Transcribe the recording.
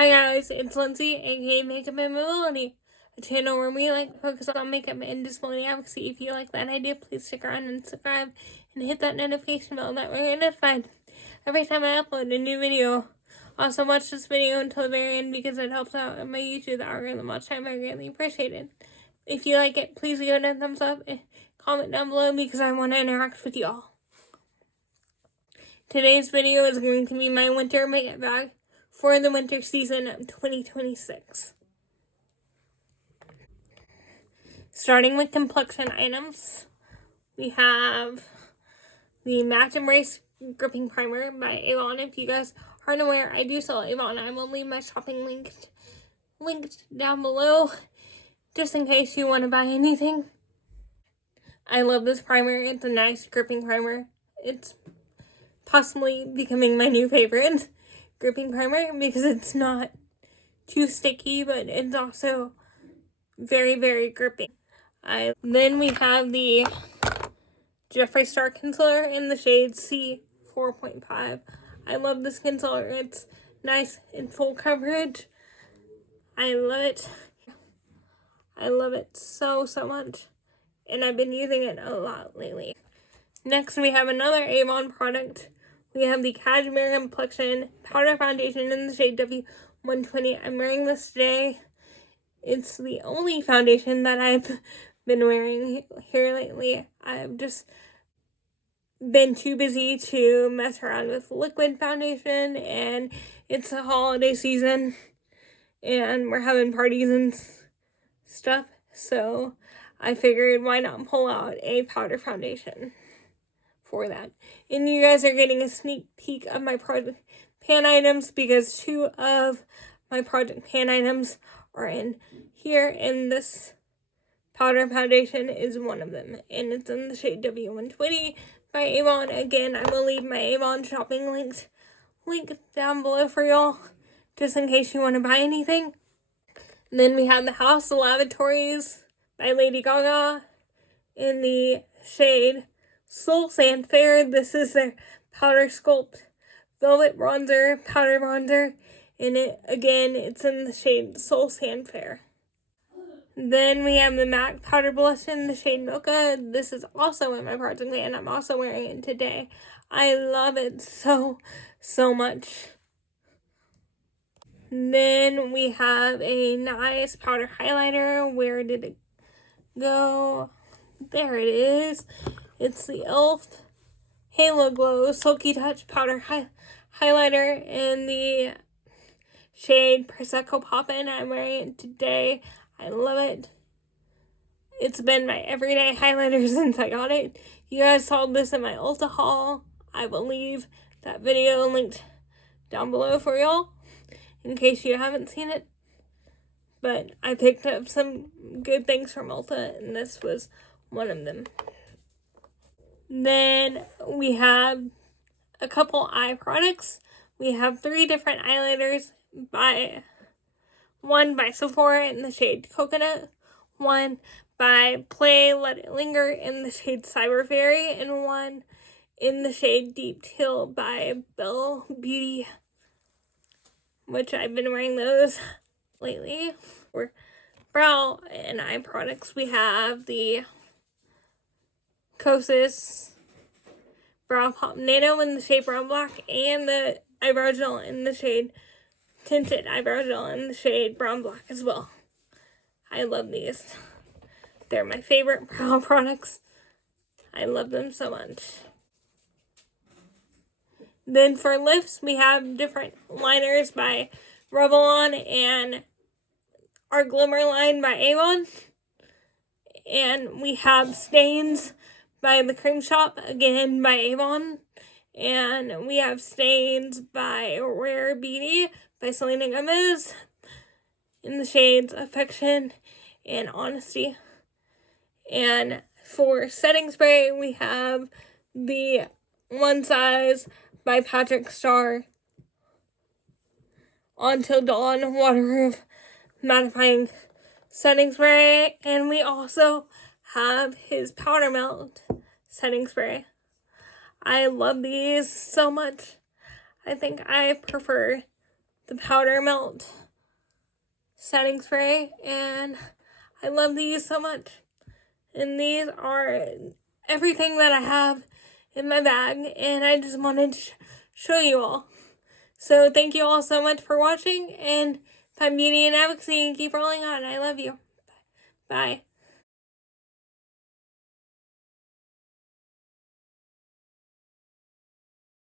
Hi guys, it's Lindsay, aka Makeup and Mobility, a channel where we like to focus on makeup and disability advocacy. If you like that idea, please stick around and subscribe and hit that notification bell that way you're notified every time I upload a new video. Also, watch this video until the very end because it helps out my YouTube algorithm. Watch time, I greatly appreciate it. If you like it, please give it a thumbs up and comment down below because I want to interact with y'all. Today's video is going to be my winter makeup bag for the winter season of 2026. Starting with complexion items, we have the Matte Embrace Gripping Primer by Avon. If you guys aren't aware, I do sell Avon. I will leave my shopping linked down below, just in case you want to buy anything. I love this primer. It's a nice gripping primer. It's possibly becoming my new favorite gripping primer because it's not too sticky, but it's also very, very gripping. Then we have the Jeffree Star Concealer in the shade C4.5. I love this concealer. It's nice and full coverage. I love it. I love it so much. And I've been using it a lot lately. Next, we have another Avon product. We have the Cashmere Complexion Powder Foundation in the shade W120. I'm wearing this today. It's the only foundation that I've been wearing here lately. I've just been too busy to mess around with liquid foundation, and it's the holiday season, and we're having parties and stuff, so I figured why not pull out a powder foundation for that. And you guys are getting a sneak peek of my project pan items because 2 of my project pan items are in here, and this powder foundation is one of them, and it's in the shade W120 by Avon. Again, I will leave my Avon shopping link down below for y'all, just in case you want to buy anything. And then we have the House of Lavatories by Lady Gaga in the shade Soul Sand Fair. This is their Powder Sculpt Velvet Bronzer, Powder Bronzer, and it's in the shade Soul Sand Fair. Then we have the MAC Powder Blush in the shade Mocha. This is also in my project and I'm also wearing it today. I love it so much. Then we have a nice powder highlighter. Where did it go? There it is. It's the e.l.f. Halo Glow Sulky Touch Powder Highlighter in the shade Prosecco Poppin'. I'm wearing it today. I love it. It's been my everyday highlighter since I got it. You guys saw this in my Ulta haul. I will leave that video linked down below for y'all in case you haven't seen it. But I picked up some good things from Ulta, and this was one of them. Then we have a couple eye products. We have 3 different eyeliners one by Sephora in the shade Coconut, one by Play Let It Linger in the shade Cyber Fairy, and one in the shade Deep Teal by Belle Beauty, which I've been wearing those lately. For brow and eye products, we have the Kosas Brow Pop Nano in the shade Brown Black, and the eyebrow gel in the shade Tinted Eyebrow Gel in the shade Brown Black as well. I love these. They're my favorite brow products. I love them so much. Then for lifts, we have different liners by Revlon and our Glimmer line by Avon. And we have Stains by The Cream Shop, again by Avon. And we have Stains by Rare Beauty by Selena Gomez in the shades Affection and Honesty. And for setting spray, we have the One Size by Patrick Starr Until Dawn Waterproof Mattifying Setting Spray. And we also have his Powder Melt Setting Spray. I love these so much. I think I prefer the powder melt setting spray, and I love these so much. And these are everything that I have in my bag, and I just wanted to show you all. So thank you all so much for watching, and find beauty and advocacy and keep rolling on. I love you. Bye.